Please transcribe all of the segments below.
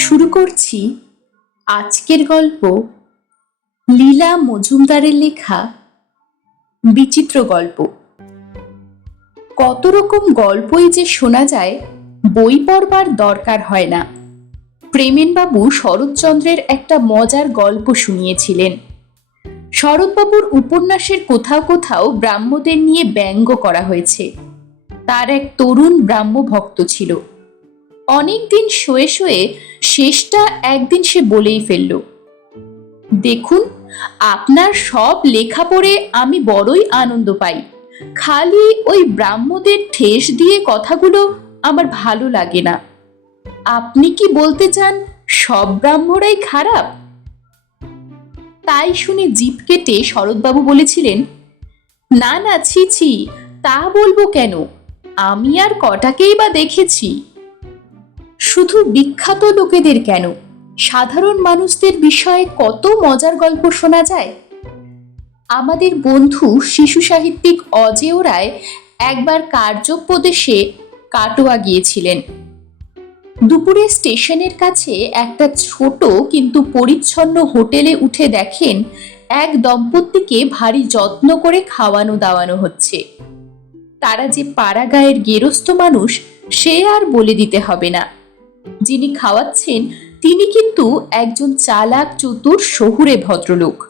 শুরু করছি আজকের গল্প লীলা মজুমদারের লেখা বিচিত্র গল্প। কত রকম গল্পই যে শোনা যায়, বই পড়বার দরকার হয় না। প্রেমেনবাবু শরৎচন্দ্রের একটা মজার গল্প শুনিয়েছিলেন। শরৎবাবুর উপন্যাসের কোথাও কোথাও ব্রাহ্মদের নিয়ে ব্যঙ্গ করা হয়েছে। তার এক তরুণ ব্রাহ্ম ভক্ত ছিল। অনেকদিন শোয়ে শোয়ে শেষটা একদিন সে বলেই ফেলল। দেখুন, আপনার সব লেখা পড়ে আমি বড়ই আনন্দ পাই। খালি ওই ব্রাহ্মদের ঠেস দিয়ে কথাগুলো আমার ভালো লাগে না। আপনি কি বলতে চান, সব ব্রাহ্মরাই খারাপ? তাই শুনে জিপ কেটে শরৎবাবু বলেছিলেন, না না, ছি ছি, তা বলব কেন? আমি আর কটাকেই বা দেখেছি। শুধু বিখ্যাত লোকেদের কেন? সাধারণ মানুষদের বিষয়ে কত মজার গল্প শোনা যায়? আমাদের বন্ধু শিশু সাহিত্যিক অজেয় রায় একবার কার্যপ্রদেশে কাটোয়া গিয়েছিলেন। দুপুরে স্টেশনের কাছে একটা ছোট কিন্তু পরিচ্ছন্ন হোটেলে উঠে দেখেন এক দম্পতিকে ভারী যত্ন করে খাওয়ানো দাওয়ানো হচ্ছে। তারা যে পাড়াগাঁয়ের গেরস্থ মানুষ সে আর বলে দিতে হবে না। যিনি খাওয়াচ্ছেন, তিনি কিন্তু একজন চালাক, চতুর, শহুরে ভদ্রলোক।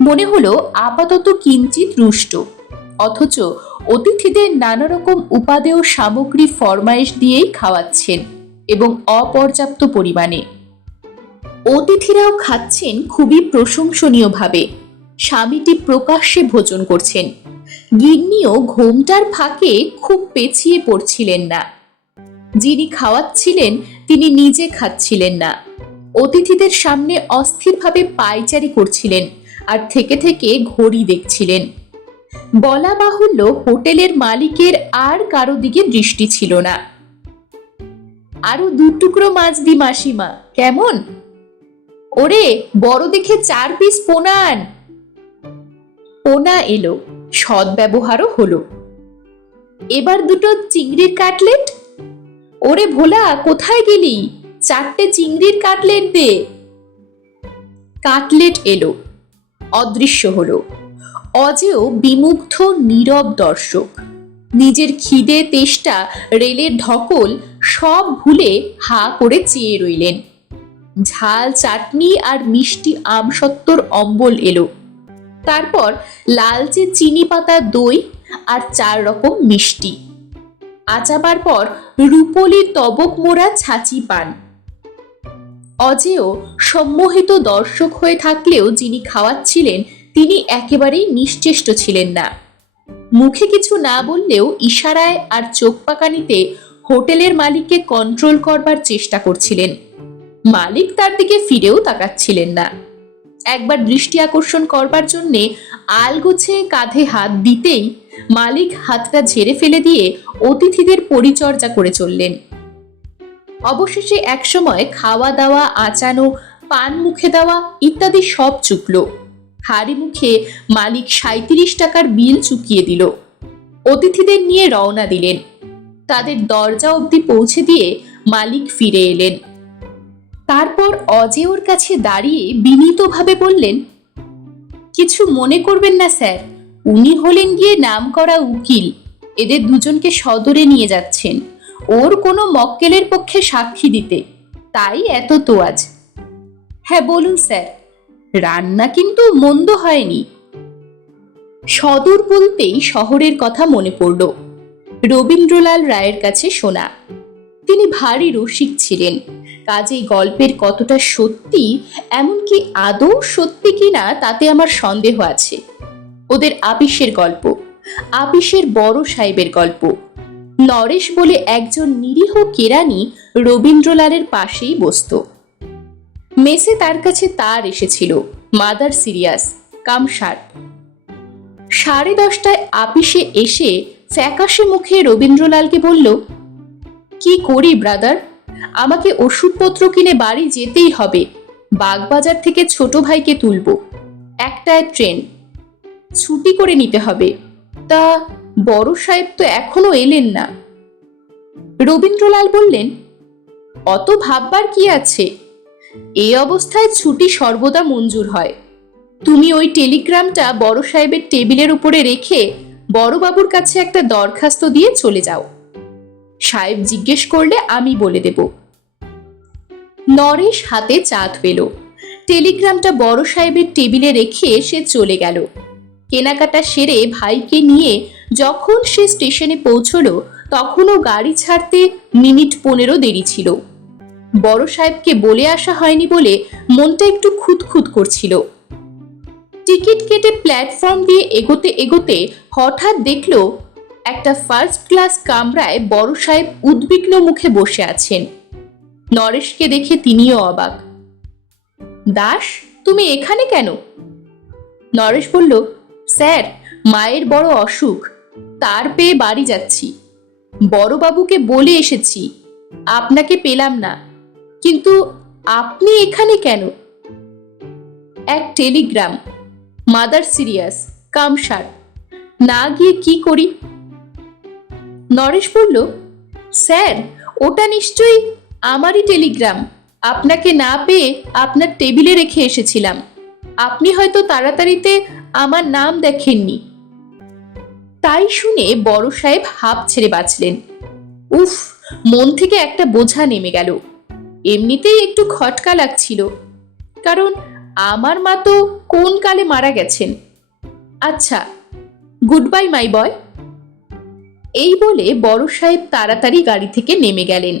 মনে হলো আপাতত কিঞ্চিত রুষ্ট। অথচ অতিথিদের নানা রকম উপাদেয় সামগ্রী ফরমাইশ দিয়েই খাওয়াচ্ছেন এবং অপর্যাপ্ত পরিমাণে। অতিথিরাও খাচ্ছেন খুবই প্রশংসনীয়ভাবে। স্বামীটি প্রকাশ্যে ভোজন করছেন। গিন্নিও ঘোমটার ফাঁকে খুব পেছিয়ে পড়ছিলেন না। যিনি খাওয়াচ্ছিলেন, তিনি নিজে খাচ্ছিলেন না। অতিথিদের সামনে অস্থিরভাবে পায়চারি করছিলেন আর থেকে থেকে ঘড়ি দেখছিলেন। বলা বাহুল্য হোটেলের মালিকের আর কারও দিকে দৃষ্টি ছিল না। আরও দু টুকরো মাছ দি মাসিমা, কেমন? ওরে, বড় দেখে চার পিস পোনা আন পোনা এলো, সদ্ব্যবহারও হলো। এবার দুটো চিংড়ির কাটলেট ওরে ভোলা, কোথায় গেলি? চারটে চিংড়ির কাটলেট দে। কাটলেট এলো, অদৃশ্য হলো। অজেও বিমুগ্ধ, নীরব দর্শক। নিজের খিদে তেষ্টা, রেলের ঢকল সব ভুলে হা করে চেয়ে রইলেন। ঝাল, চাটনি আর মিষ্টি আমসত্তর অম্বল এলো। তারপর লালচে চিনি পাতা দই আর চার রকম মিষ্টি। আচাবার পর রূপলি তবক মোড়া ছাঁচি পান। অজেয় সম্মোহিত দর্শক হয়ে থাকলেও যিনি খাওয়াচ্ছিলেন, তিনি একেবারেই নিশ্চেষ্ট ছিলেন না। মুখে কিছু না বললেও ইশারায় আর চোখ পাকানিতে হোটেলের মালিককে কন্ট্রোল করবার চেষ্টা করছিলেন। মালিক তার দিকে ফিরেও তাকাচ্ছিলেন না। একবার দৃষ্টি আকর্ষণ করবার জন্যে আলগোছে কাঁধে হাত দিতেই মালিক হাতটা ঝেড়ে ফেলে দিয়ে অতিথিদের পরিচর্যা করে চললেন। অবশেষে একসময় খাওয়া দাওয়া, আচানো, পান মুখে দেওয়া ইত্যাদি সব চুকলো। হাড়ি মুখে মালিক সাঁত্রিশ টাকার বিল চুকিয়ে দিল। অতিথিদের নিয়ে রওনা দিলেন। তাদের দরজা অবধি পৌঁছে দিয়ে মালিক ফিরে এলেন। তারপর অজেয়র কাছে দাঁড়িয়ে বিনীতভাবে বললেন, কিছু মনে করবেন না স্যার উনি হলেন গিয়ে নাম করা উকিল। এদের দুজনকে সদরে নিয়ে যাচ্ছেন। ওর কোনো মক্কেলের পক্ষে সাক্ষী দিতে। তাই এত তোয়াজ হ্যাঁ বলুন স্যার। রান্না কিন্তু মন্দ হয়নি। সদর বলতেই শহরের কথা মনে পড়ল। রবীন্দ্রলাল রায়ের কাছে শোনা। তিনি ভারী রসিক ছিলেন। কাজেই গল্পের কতটা সত্যি, এমনকি আদৌ সত্যি কিনা তাতে আমার সন্দেহ আছে। ওদের আপিসের গল্প, আপিসের বড় সাহেবের গল্প। নরেশ বলে একজন নিরীহ কেরানি রবীন্দ্রলালের পাশেই বসত। মেসে তার কাছে তার এসেছিল, মাদার সিরিয়াস কাম শার্প সাড়ে দশটায় আপিসে এসে ফ্যাকাশে মুখে রবীন্দ্রলালকে বলল, কি করি, ব্রাদার? আমাকে ওষুধপত্র কিনে বাড়ি যেতেই হবে। বাগবাজার থেকে ছোট ভাইকে তুলব। একটায় ট্রেন। ছুটি করে নিতে হবে। তা বড় সাহেব তো এখনও এলেন না। রবীন্দ্রলাল বললেন, অত ভাববার কি আছে? এই অবস্থায় ছুটি সর্বদা মঞ্জুর হয়। তুমি ওই টেলিগ্রামটা বড় সাহেবের টেবিলের উপরে রেখে বড়বাবুর কাছে একটা দরখাস্ত দিয়ে চলে যাও। সাহেব জিজ্ঞেস করলে আমি বলে দেব। নরেশ হাতে চাঁদ পেল। টেলিগ্রামটা বড় সাহেবের টেবিলে রেখে সে চলে গেল। কেনাকাটা সেরে ভাইকে নিয়ে যখন সে স্টেশনে পৌঁছলো, তখনও গাড়ি ছাড়তে মিনিট পনেরো দেরি ছিল। বড় সাহেবকে বলে আসা হয়নি বলে মনটা একটু খুঁতখুত করছিল। টিকিট কেটে প্ল্যাটফর্ম দিয়ে এগোতে এগোতে হঠাৎ দেখল, একটা ফার্স্ট ক্লাস কামরায় বড় সাহেব উদ্বিগ্ন মুখে বসে আছেন। নরেশকে দেখে তিনিও অবাক। দাস, তুমি এখানে কেন? নরেশ বলল স্যার, মায়ের বড় অসুখ। তার পেয়ে বাড়ি যাচ্ছি। বড়বাবুকে বলে এসেছি। আপনাকে পেলাম না। কিন্তু আপনি এখানে কেন? এক টেলিগ্রাম। Mother serious, কামসার। না গিয়ে কি করি? নরেশ বলল, স্যার, ওটা নিশ্চয়ই আমারই টেলিগ্রাম। আপনাকে না পেয়ে আপনার টেবিলে রেখে এসেছিলাম। আপনি হয়তো তাড়াতাড়িতে আমার নাম দেখেননি। তাই শুনে বড় সাহেব হাঁপ ছেড়ে বাঁচলেন। উফ, মন থেকে একটা বোঝা নেমে গেল। এমনিতেই একটু খটকা লাগছিল। কারণ আমার মা তো কোন কালে মারা গেছেন। আচ্ছা গুড বাই মাই বয়। এই বলে বড় সাহেব তাড়াতাড়ি গাড়ি থেকে নেমে গেলেন।